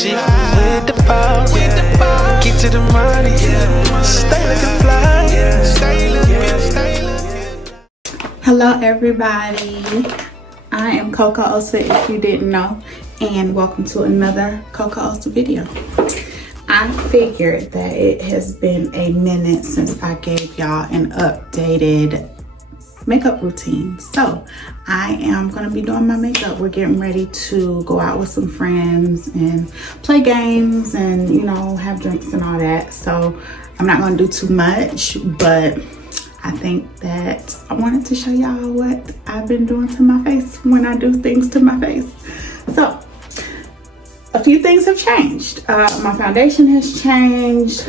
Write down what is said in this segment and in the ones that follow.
She with the ball, get to the money, stay looking fly, stay looking. Hello everybody, I am Coco Osa if you didn't know, and welcome to another Coco Osa video. I figured that it has been a minute since I gave y'all an updated makeup routine. So I am going to be doing my makeup. We're getting ready to go out with some friends and play games and, you know, have drinks and all that. So I'm not going to do too much, but I think that I wanted to show y'all what I've been doing to my face when I do things to my face. So a few things have changed. My foundation has changed.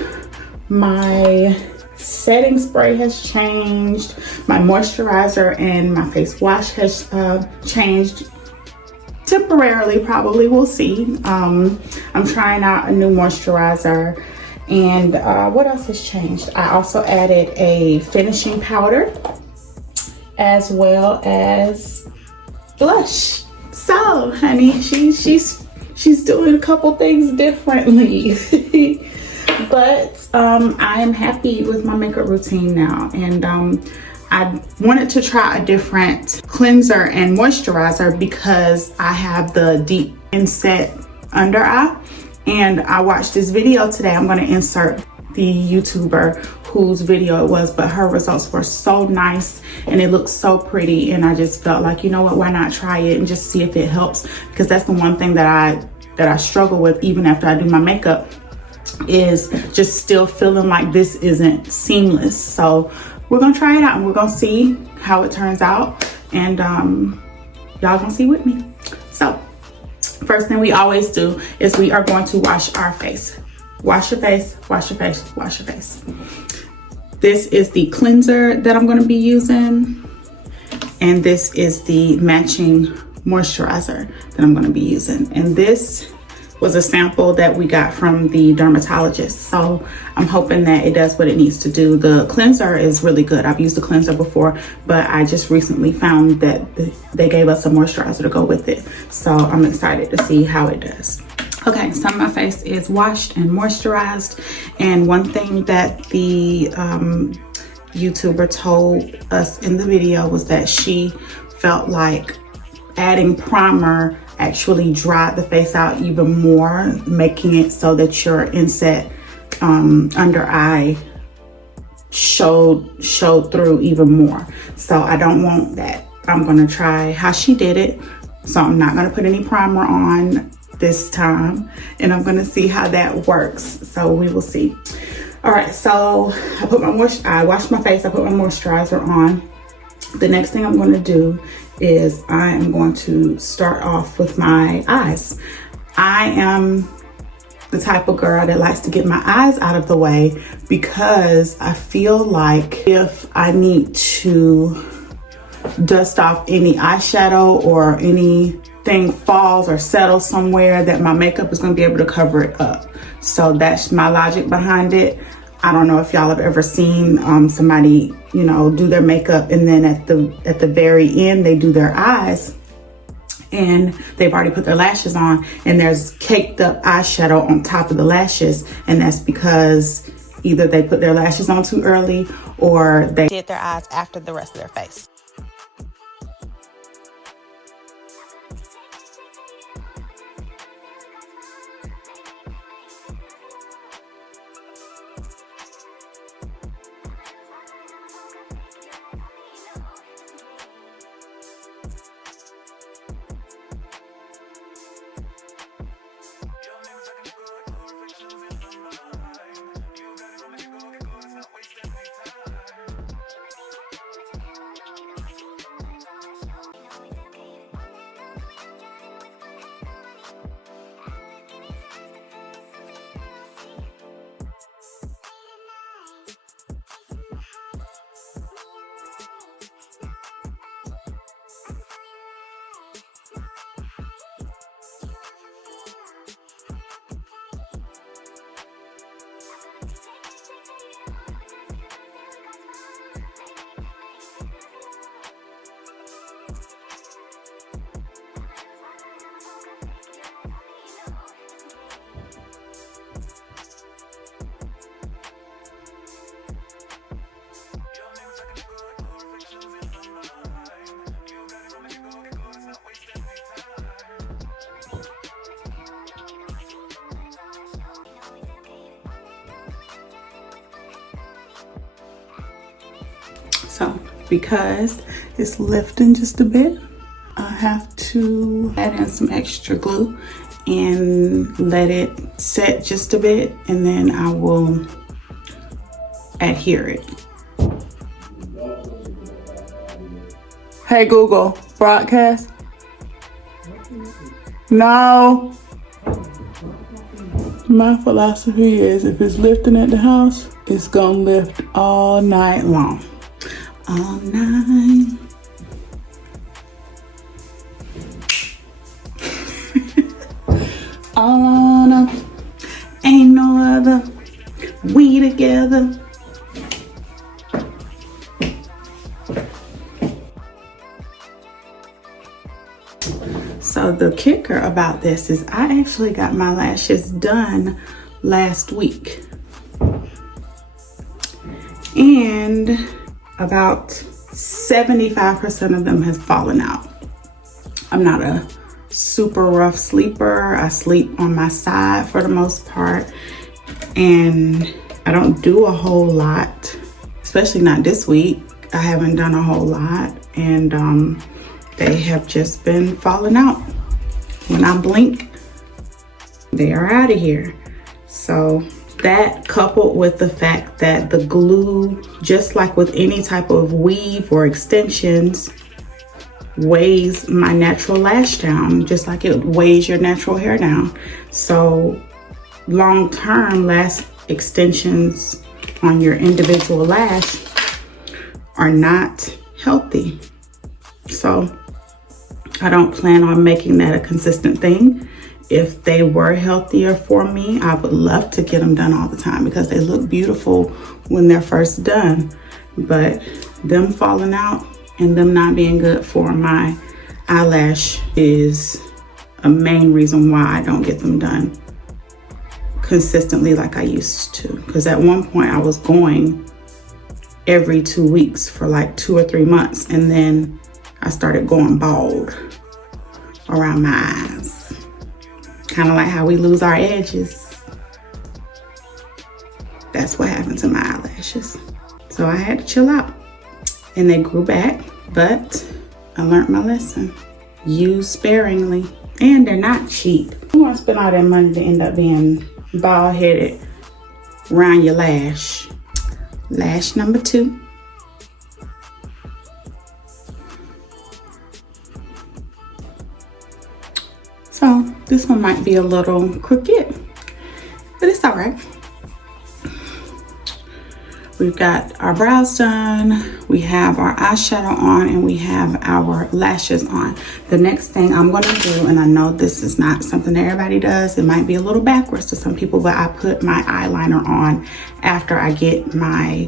My setting spray has changed. My moisturizer and my face wash has changed temporarily, probably. We'll see. I'm trying out a new moisturizer. And what else has changed? I also added a finishing powder as well as blush. So, honey, she's doing a couple things differently. But I am happy with my makeup routine now, and I wanted to try a different cleanser and moisturizer because I have the deep inset under eye, and I watched this video today. I'm going to insert the YouTuber whose video it was, but her results were so nice and it looked so pretty, and I just felt like, you know what, why not try it and just see if it helps, because that's the one thing that I struggle with even after I do my makeup, is just still feeling like this isn't seamless. So we're gonna try it out and we're gonna see how it turns out, and y'all gonna see with me. So first thing we always do is we are going to wash our face. Wash your face, wash your face, wash your face. This is the cleanser that I'm gonna be using, and this is the matching moisturizer that I'm gonna be using. And this was a sample that we got from the dermatologist. So I'm hoping that it does what it needs to do. The cleanser is really good. I've used the cleanser before, but I just recently found that they gave us a moisturizer to go with it. So I'm excited to see how it does. Okay, so my face is washed and moisturized. And one thing that the YouTuber told us in the video was that she felt like adding primer actually dried the face out even more, making it so that your inset under eye showed through even more. So I don't want that. I'm gonna try how she did it. So I'm not gonna put any primer on this time, and I'm gonna see how that works. So we will see. All right, so I washed my face, I put my moisturizer on. The next thing I'm going to do is I am going to start off with my eyes. I am the type of girl that likes to get my eyes out of the way because I feel like if I need to dust off any eyeshadow or anything falls or settles somewhere, that my makeup is going to be able to cover it up. So that's my logic behind it. I don't know if y'all have ever seen somebody, you know, do their makeup and then at the very end they do their eyes and they've already put their lashes on and there's caked up eyeshadow on top of the lashes, and that's because either they put their lashes on too early or they did their eyes after the rest of their face. So because it's lifting just a bit, I have to add in some extra glue and let it set just a bit, and then I will adhere it. Hey Google, broadcast. No. My philosophy is if it's lifting at the house, it's gonna lift all night long. All night. All on up. Ain't no other. We together. So the kicker about this is I actually got my lashes done last week. And about 75% of them has fallen out. I'm not a super rough sleeper. I sleep on my side for the most part. And I don't do a whole lot, especially not this week. I haven't done a whole lot. And they have just been falling out. When I blink, they are out of here. So that, coupled with the fact that the glue, just like with any type of weave or extensions, weighs my natural lash down, just like it weighs your natural hair down. So long-term lash extensions on your individual lash are not healthy. So I don't plan on making that a consistent thing. If they were healthier for me, I would love to get them done all the time because they look beautiful when they're first done. But them falling out and them not being good for my eyelash is a main reason why I don't get them done consistently like I used to. Because at one point I was going every 2 weeks for like 2 or 3 months, and then I started going bald around my eyes. Kind of like how we lose our edges. That's what happened to my eyelashes. So I had to chill out. And they grew back, but I learned my lesson. Use sparingly. And they're not cheap. You want to spend all that money to end up being bald-headed around your lash. Lash number 2. So this one might be a little crooked, but it's all right. We've got our brows done, we have our eyeshadow on, and we have our lashes on. The next thing I'm gonna do, and I know this is not something that everybody does, it might be a little backwards to some people, but I put my eyeliner on after I get my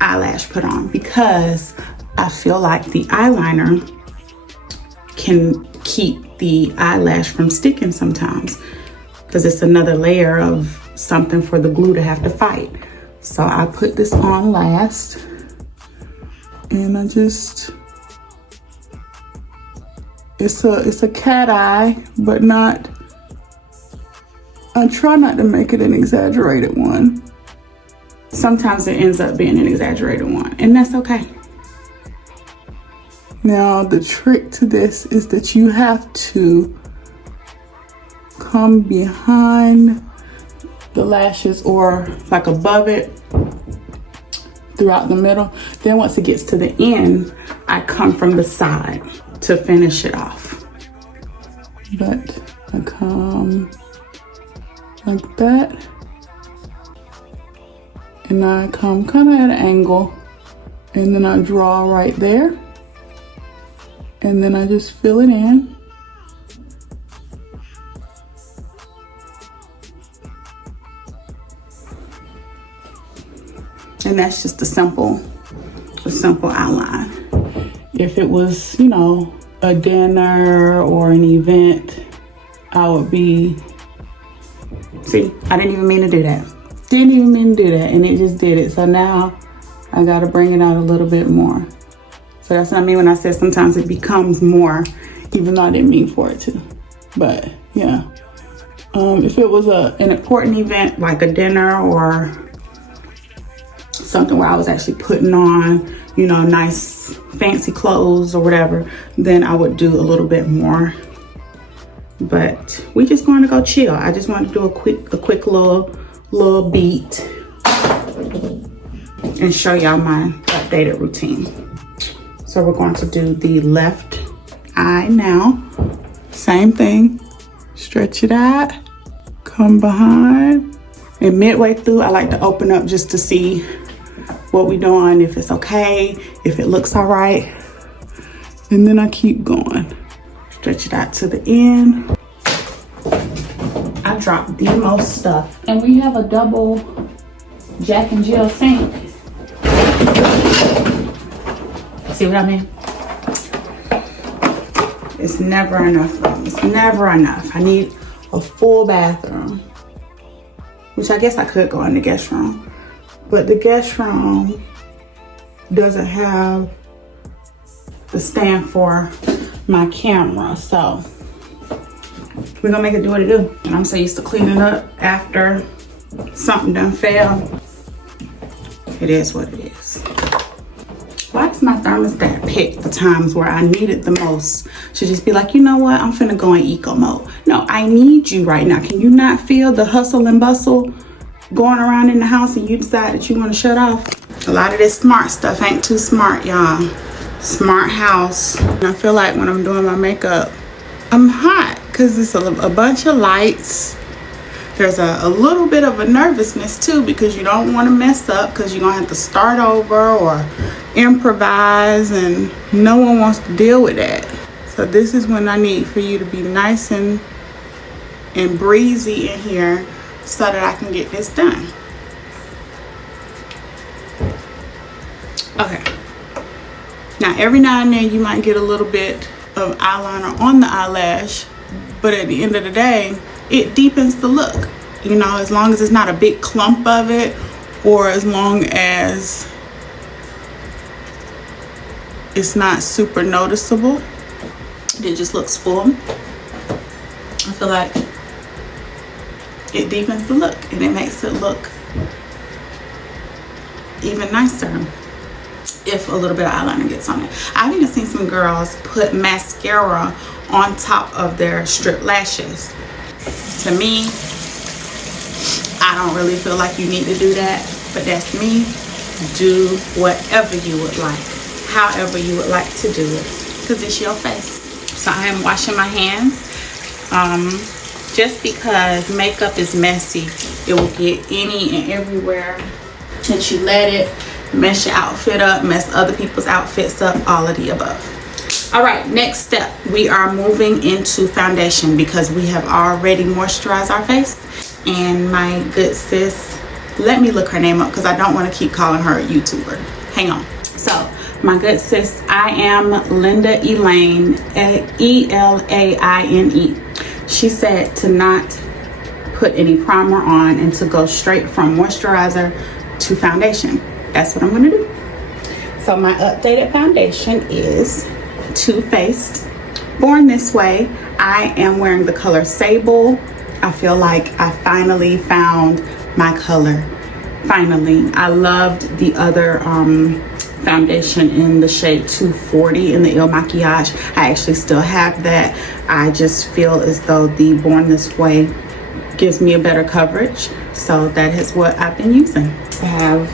eyelash put on, because I feel like the eyeliner can keep the eyelash from sticking sometimes, because it's another layer of something for the glue to have to fight. So I put this on last, and I just, it's a cat eye, but not, I try not to make it an exaggerated one. Sometimes it ends up being an exaggerated one, and that's okay. Now the trick to this is that you have to come behind the lashes, or like above it, throughout the middle. Then once it gets to the end, I come from the side to finish it off. But I come like that, and I come kind of at an angle, and then I draw right there, and then I just fill it in. And that's just a simple outline. If it was, you know, a dinner or an event, I would be, see, I didn't even mean to do that. Didn't even mean to do that, and it just did it. So now I gotta bring it out a little bit more. So that's what I mean when I said sometimes it becomes more, even though I didn't mean for it to. But yeah, if it was an important event like a dinner or something where I was actually putting on, you know, nice fancy clothes or whatever, then I would do a little bit more. But we just going to go chill. I just wanted to do a quick little beat and show y'all my updated routine. So we're going to do the left eye now. Same thing. Stretch it out. Come behind. And midway through, I like to open up just to see what we're doing, if it's okay, if it looks all right. And then I keep going. Stretch it out to the end. I dropped the most stuff. And we have a double Jack and Jill sink. See what I mean? It's never enough room. It's never enough. I need a full bathroom, which I guess I could go in the guest room, but the guest room doesn't have the stand for my camera, so we're gonna make it do what it do. And I'm so used to cleaning up after something done fell. It is what it is. Why does my thermostat pick the times where I need it the most? Should just be like, you know what? I'm finna go in eco mode. No, I need you right now. Can you not feel the hustle and bustle going around in the house and you decide that you want to shut off? A lot of this smart stuff ain't too smart, y'all. Smart house. And I feel like when I'm doing my makeup, I'm hot because it's a bunch of lights. There's a little bit of a nervousness too, because you don't want to mess up, because you're going to have to start over or improvise, and no one wants to deal with that. So this is when I need for you to be nice and breezy in here so that I can get this done. Okay. Now every now and then you might get a little bit of eyeliner on the eyelash, but at the end of the day, it deepens the look, you know, as long as it's not a big clump of it, or as long as it's not super noticeable. It just looks full. I feel like it deepens the look and it makes it look even nicer if a little bit of eyeliner gets on it. I've even seen some girls put mascara on top of their strip lashes. To me, I don't really feel like you need to do that, but that's me. Do whatever you would like, however you would like to do it, because it's your face. So I am washing my hands, just because makeup is messy. It will get any and everywhere that you let it. Mess your outfit up, mess other people's outfits up, all of the above. All right, next step, we are moving into foundation because we have already moisturized our face. And my good sis, let me look her name up because I don't want to keep calling her a YouTuber. Hang on. So my good sis, iamLindaElaine, E-L-A-I-N-E. She said to not put any primer on and to go straight from moisturizer to foundation. That's what I'm going to do. So my updated foundation is Too Faced, Born This Way. I am wearing the color Sable. I feel like I finally found my color. Finally. I loved the other foundation in the shade 240 in the Il Makiage. I actually still have that. I just feel as though the Born This Way gives me a better coverage. So that is what I've been using. I have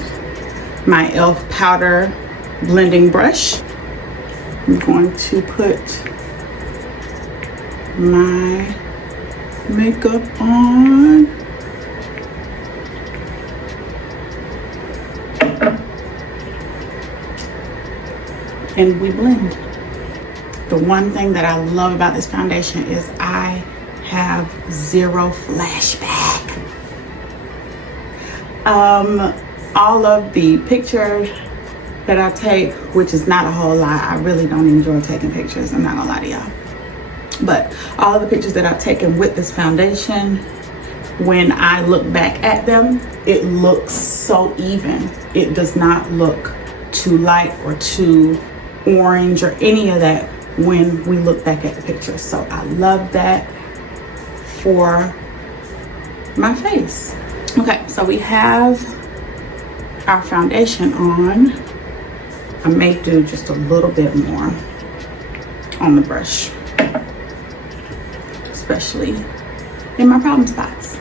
my e.l.f. powder blending brush. I'm going to put my makeup on. And we blend. The one thing that I love about this foundation is I have zero flashback. All of the pictures that I take, which is not a whole lot. I really don't enjoy taking pictures, I'm not gonna lie to y'all. But all of the pictures that I've taken with this foundation, when I look back at them, it looks so even. It does not look too light or too orange or any of that when we look back at the picture. So I love that for my face. Okay, so we have our foundation on, I may do just a little bit more on the brush, especially in my problem spots.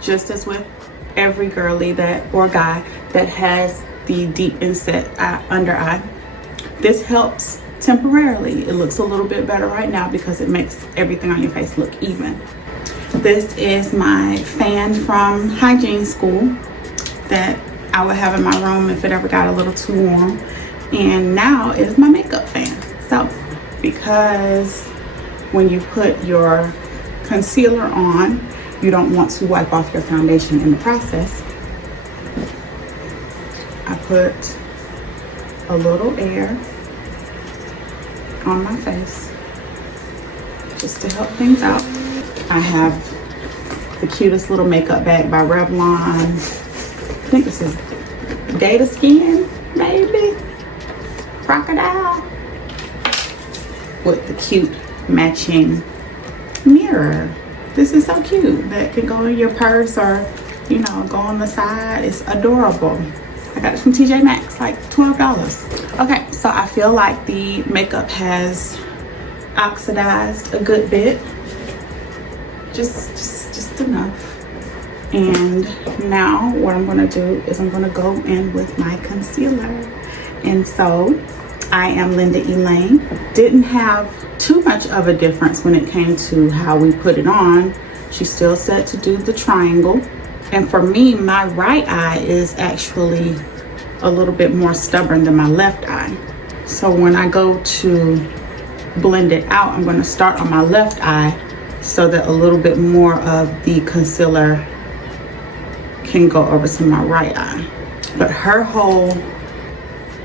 Just as with every girly or guy that has the deep inset under eye, this helps temporarily. It looks a little bit better right now because it makes everything on your face look even. This is my fan from hygiene school that I would have in my room if it ever got a little too warm. And now is my makeup fan. So, because when you put your concealer on, you don't want to wipe off your foundation in the process, I put a little air on my face just to help things out. I have the cutest little makeup bag by Revlon. I think this is Data Skin, maybe? Crocodile. With the cute matching mirror. This is so cute. That could go in your purse or, you know, go on the side. It's adorable. I got it from TJ Maxx, like $12. Okay, so I feel like the makeup has oxidized a good bit. Just enough. And now what I'm gonna do is I'm gonna go in with my concealer. And so iamLindaElaine didn't have too much of a difference when it came to how we put it on. She still said to do the triangle. And for me, my right eye is actually a little bit more stubborn than my left eye. So when I go to blend it out, I'm gonna start on my left eye so that a little bit more of the concealer can go over to my right eye. But her whole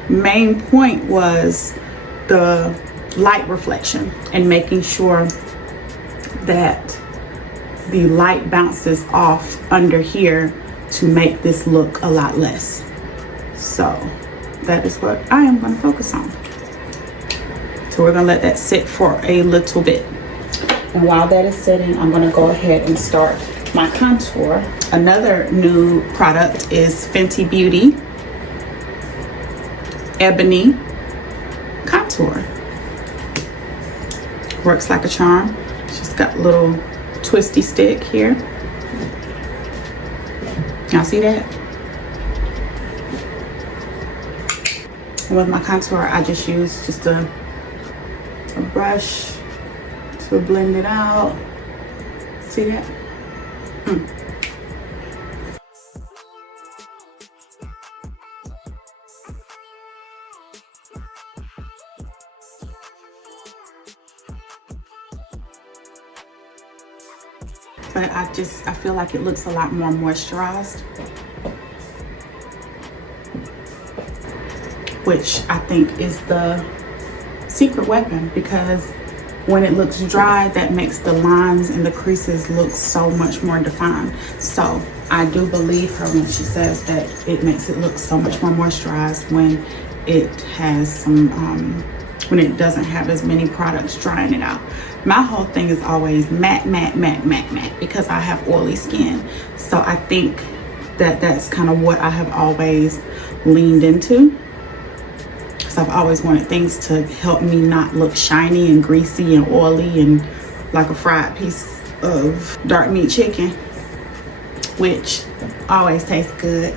main point was the light reflection and making sure that the light bounces off under here to make this look a lot less. So that is what I am going to focus on. So we're going to let that sit for a little bit. And while that is sitting, I'm going to go ahead and start my contour. Another new product is Fenty Beauty Ebony Contour. Works like a charm. She's got a little twisty stick here. Y'all see that? And with my contour, I just use just a brush to blend it out. See that? But I feel like it looks a lot more moisturized, which I think is the secret weapon, because when it looks dry, that makes the lines and the creases look so much more defined. So I do believe her when she says that it makes it look so much more moisturized when it has some, when it doesn't have as many products drying it out. My whole thing is always matte, matte, matte, matte, matte, because I have oily skin. So I think that that's kind of what I have always leaned into. So I've always wanted things to help me not look shiny and greasy and oily and like a fried piece of dark meat chicken, which always tastes good.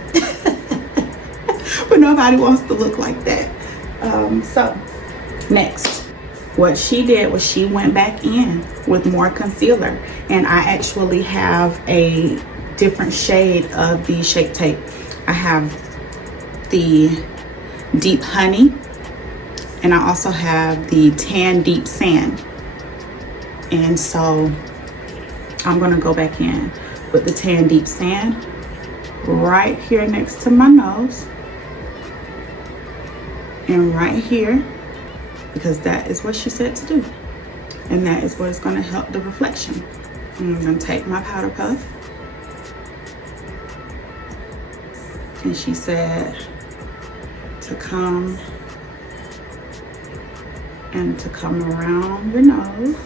But nobody wants to look like that. So next, what she did was she went back in with more concealer, and I actually have a different shade of the Shape Tape. I have the Deep Honey, and I also have the Tan Deep Sand. And so I'm gonna go back in with the Tan Deep Sand right here next to my nose and right here, because that is what she said to do, and that is what is going to help the reflection. And I'm going to take my powder puff, and she said to come around your nose,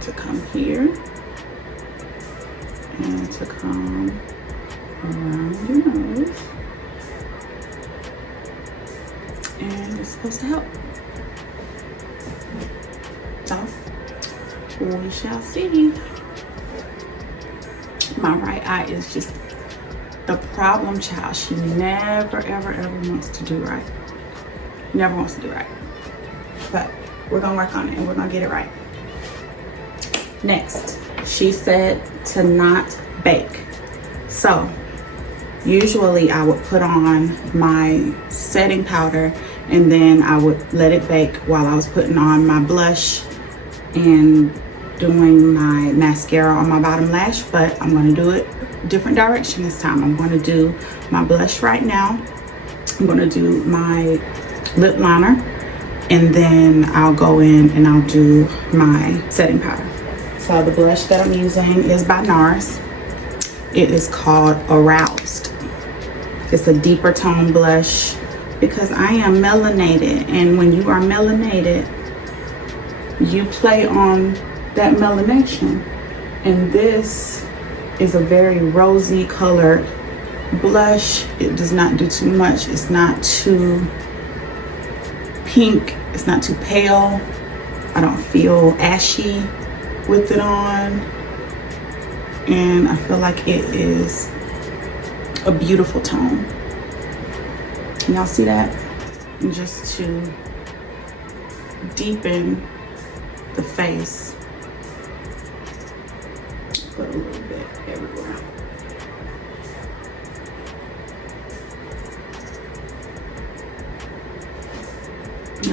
to come here and to come around your nose. And it's supposed to help. So, we shall see. My right eye is just the problem child. She never, ever, ever wants to do right. Never wants to do right. But we're gonna work on it and we're gonna get it right. Next, she said to not bake. So, usually I would put on my setting powder and then I would let it bake while I was putting on my blush and doing my mascara on my bottom lash, but I'm gonna do it different direction this time. I'm gonna do my blush right now. I'm gonna do my lip liner, and then I'll go in and I'll do my setting powder. So the blush that I'm using is by Nars. It is called Aroused. It's a deeper tone blush because I am melanated, and when you are melanated, you play on that melanation. And this is a very rosy colored blush. It does not do too much. It's not too pink. It's not too pale. I don't feel ashy with it on. And I feel like it is a beautiful tone. Can y'all see that? And just to deepen the face, put a little bit everywhere.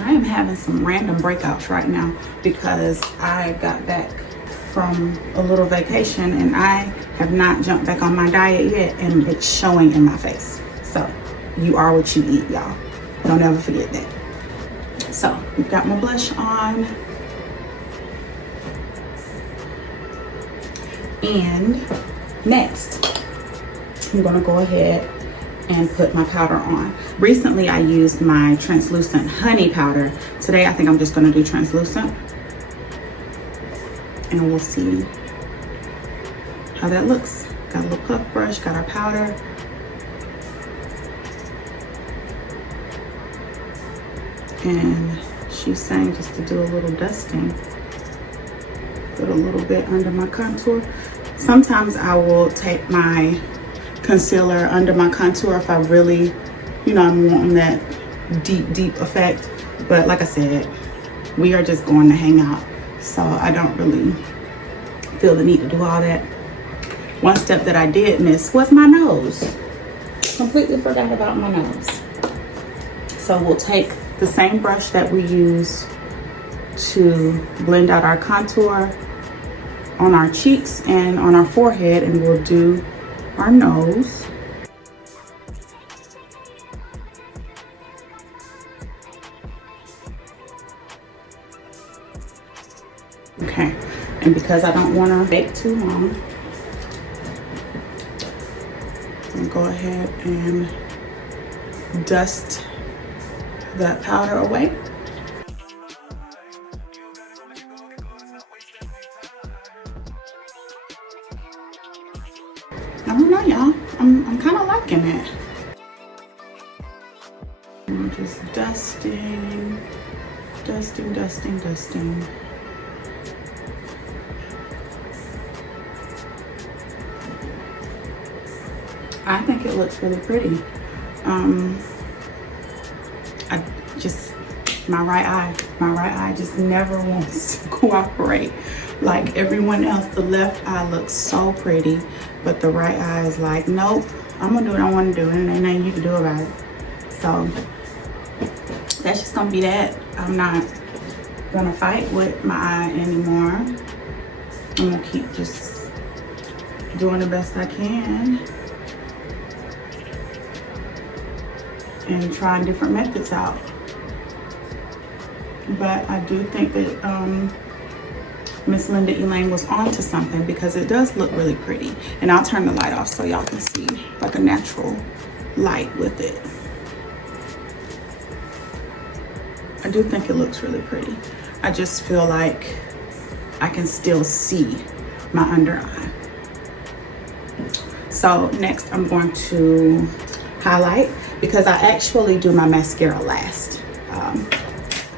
I am having some random breakouts right now because I got back from a little vacation and I have not jumped back on my diet yet, and it's showing in my face. So you are what you eat, y'all. Don't ever forget that. So we've got my blush on. And next, I'm gonna go ahead and put my powder on. Recently, I used my translucent honey powder. Today, I think I'm just gonna do translucent. And we'll see how that looks. Got a little puff brush, got our powder. And she's saying just to do a little dusting. Put a little bit under my contour. Sometimes I will take my concealer under my contour if I really, I'm wanting that deep effect. But like I said, we are just going to hang out. So I don't really feel the need to do all that. One step that I did miss was my nose. Completely forgot about my nose. So we'll take the same brush that we use to blend out our contour on our cheeks and on our forehead, and we'll do our nose. Okay, and because I don't want to bake too long, I'm gonna go ahead and dust that powder away. I don't know, y'all. I'm kind of liking it. I'm just dusting. I think it looks really pretty. My right eye just never wants to cooperate. Like everyone else, the left eye looks so pretty, but the right eye is like, nope, I'm gonna do what I want to do, and ain't nothing you can do about it. So that's just gonna be that. I'm not gonna fight with my eye anymore. I'm gonna keep just doing the best I can and trying different methods out. But I do think that Miss LindaElaine was onto something, because it does look really pretty. And I'll turn the light off so y'all can see like a natural light with it. I do think it looks really pretty. I just feel like I can still see my under eye. So next I'm going to highlight, because I actually do my mascara last.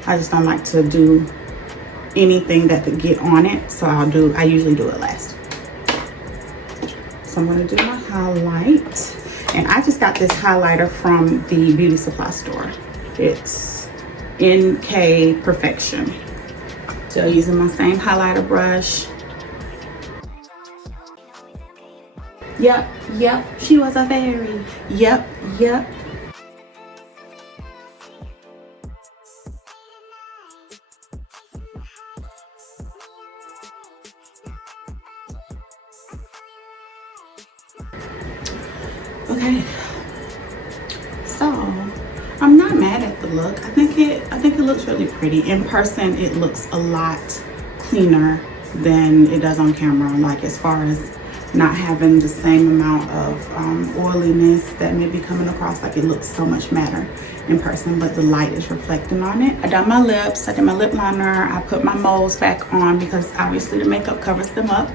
I just don't like to do anything that could get on it, so I usually do it last. So I'm gonna do my highlight, and I just got this highlighter from the beauty supply store. It's NK Perfection. Still using my same highlighter brush. Yep, she was a fairy. Yep. Okay, so I'm not mad at the look. I think it looks really pretty. In person, it looks a lot cleaner than it does on camera. Like, as far as not having the same amount of oiliness that may be coming across, like, it looks so much matter in person, but the light is reflecting on it. I done my lips, I did my lip liner, I put my moles back on because obviously the makeup covers them up,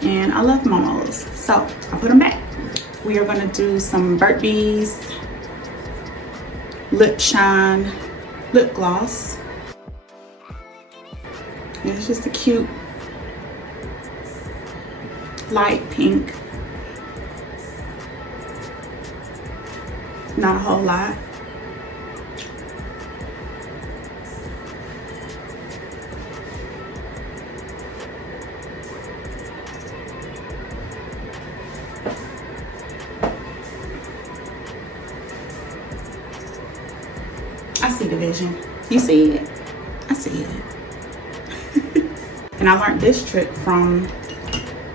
and I love my moles, so I put them back. We are gonna do some Burt's Bees Lip Shine lip gloss. And it's just a cute light pink. Not a whole lot. I see the vision. You see it? I see it. And I learned this trick from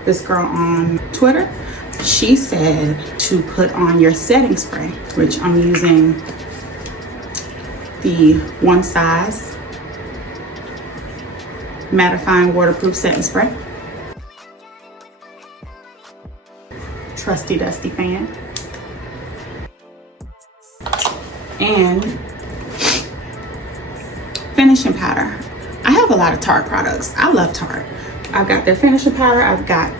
this girl on Twitter. She said to put on your setting spray, which I'm using the One Size mattifying waterproof setting spray. Trusty dusty fan. And finishing powder. I have a lot of Tarte products. I love Tarte. I've got their finishing powder. I've got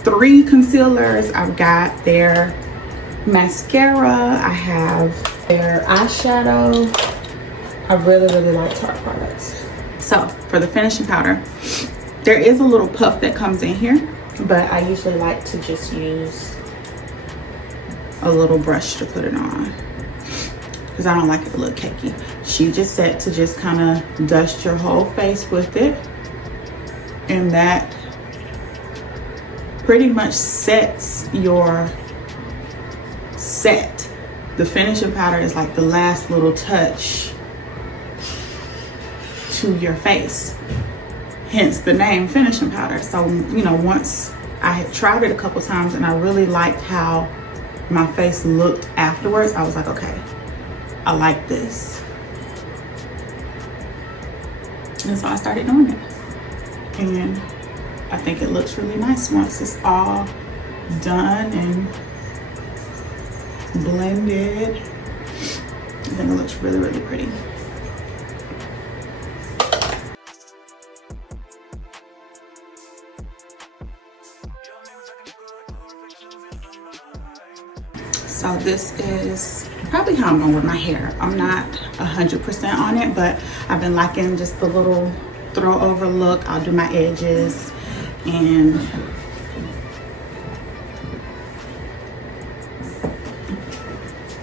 3 concealers. I've got their mascara. I have their eyeshadow. I really like Tarte products. So for the finishing powder, there is a little puff that comes in here, but I usually like to just use a little brush to put it on because I don't like it to look cakey. She just said to just kind of dust your whole face with it, and that pretty much sets your set. The finishing powder is like the last little touch to your face, hence the name finishing powder. So, you know, once I had tried it a couple times and I really liked how my face looked afterwards, I was like, okay, I like this. And so I started doing it, and I think it looks really nice once it's all done and blended. I think it looks really pretty. So this is probably how I'm going with my hair. I'm not 100% on it, but I've been liking just the little throw over look. I'll do my edges and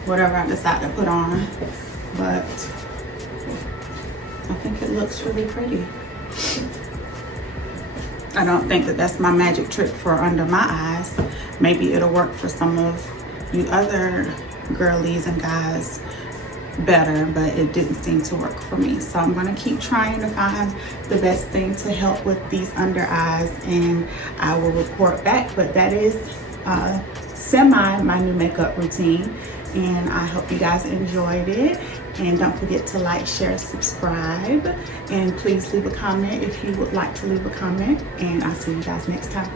whatever I decide to put on, but I think it looks really pretty. I don't think that that's my magic trick for under my eyes. Maybe it'll work for some of you other girlies and guys better, but it didn't seem to work for me. So I'm gonna keep trying to find the best thing to help with these under eyes, and I will report back. But that is my new makeup routine, and I hope you guys enjoyed it. And don't forget to like, share, subscribe, and please leave a comment if you would like to leave a comment, and I'll see you guys next time.